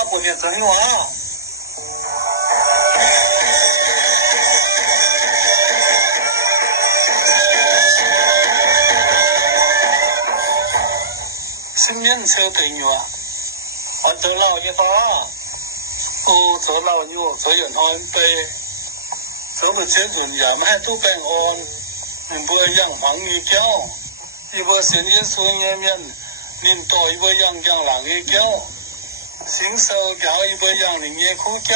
他不变真话。新年车对牛啊，我做老一发，做老牛，做人安备，做个这种也买都平安，你不养忙一叫，一波新年说年面，你多一波养养狼一叫，新手叫一波养你也苦叫，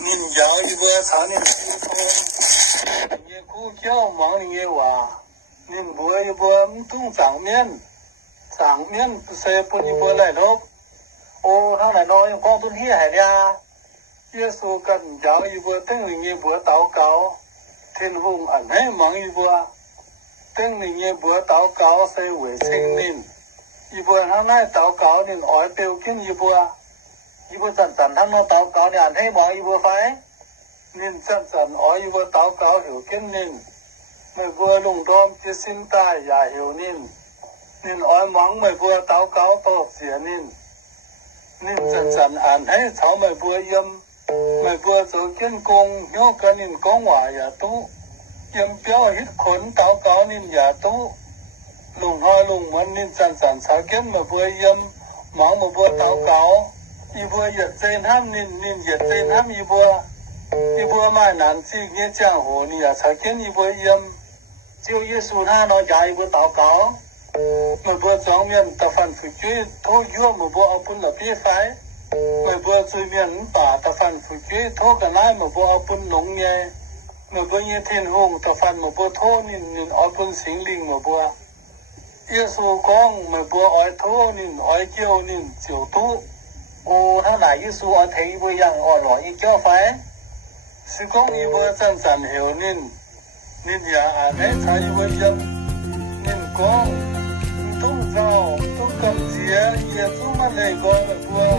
你叫一波草你苦痛，你也苦叫忙你也话，你不一波动长面。长面sẽ bún đi bữa lại đó, thằng này nói con tuân hiệp hay nha, Giêsu cần giáo đi bữa tiếng mình nghe bữa táo cáo, thiên hùng ẩn hay mong đi bữa, tiếng mình nghe bữa táo cáo sẽ về sinh nên, đi bữa thằng này táo cáo nên ói tiêu kiến đi bữa dần dần thằng nó táo cáo nên ẩn hay mong đi bữa phải, nên dần dần ói đi bữa táo cáo hiểu kiến nên, người bữa lùng đom chỉ xin ta giả hiểu nên ói mắng mày vừa táo cáo to xỉa nên dần dần ăn thấy cháu mày vừa yếm mày vừa做kiến công nhớ cái nên có hòa giả tu yếm béo hít khốn táo cáo nên giả tu lùng hoa lùng mắn nên dần dần sáng kiến mày vừa yếm mắng mày vừa táo cáo y vừa giật trên ham nên giật trên ham y vừa mai nản chi nghe giang hồ nè sáng kiến y vừa yếm chiêu Giêsu tha nói giả y vừa táo cáo mà vừa trong miền ta phản phụ chế thô vô mà vừa áp là phía phải mà vừa từ miền bà ta phản phụ chế thô cả nai mà vừa áp nông nghe mà vừa như thiên hùng ta phản mà vừa thô nên áp sinh linh mà vừa Giêsu con mà vừa ỏi thô nên ỏi kêu nên chiều tu thằng này Giêsu ỏi thấy vừa yang ỏi nói ý cho phải sự con ý vừa dần dần hiểu nên nhà đấy thấy vừa dần nên con tung vào tung cầm chia ye tung mà này có mà vừa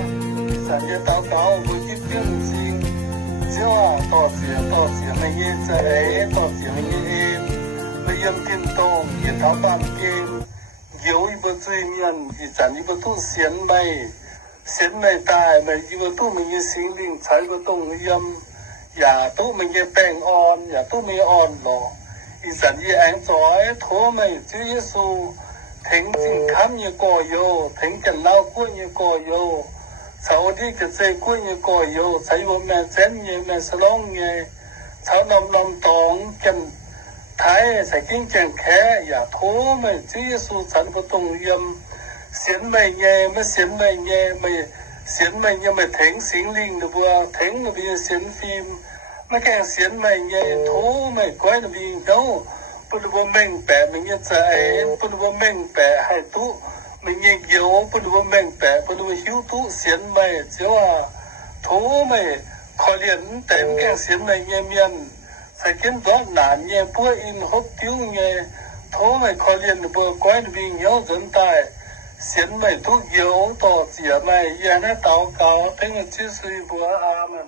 sản ye tao cáo vừa cái tiếng gì cho to chia mình ye chạy to chia mình ye bây giờ kinh tông ye tháo bàn kinh nhiều ý bữa chơi miền thì sản ý bữa tu xiên mày tài mày ý bữa tu mình ye sinh linh trái bữa tông yếm ya tu mình ye bèn on ya tu mình on lo ý sản ye ánh giỏi thố mày chứ Giêsu thỉnh chính khám như cò yo, thỉnh cần lao cuối như cò yo, cháu đi cái dây cuối như cò yo, cháu vô mẹ chén như mẹ salon như, cháu nằm tòng cần thái sẽ kinh chẳng khé, ya thố mày chứ Giêsu chẳng có tông yếm, xiên mày nghe mày xiên mày như mày thỉnh sinh linh được vừa, thỉnh là bây giờ xiên phim, mày càng xiên mày nghe thố mày quay là vì đâu. Bữa bữa mình bẻ mình như vậy, bữa bữa mình bẻ hay tú, mình như kiểu bữa bữa mình bẻ, bữa bữa hiếu tú xiên mày, chứ thú mày khó liền tém cái xiên mày nghe miền, phải kiếm đó nản nghe bữa in hốt tiêu nghe, thú mày khó liền bữa quay vì nhau dẫn tài, xiên mày tú kiểu to chỉ mày, giờ nó tao cáo, thế người chứ suy bữa amen.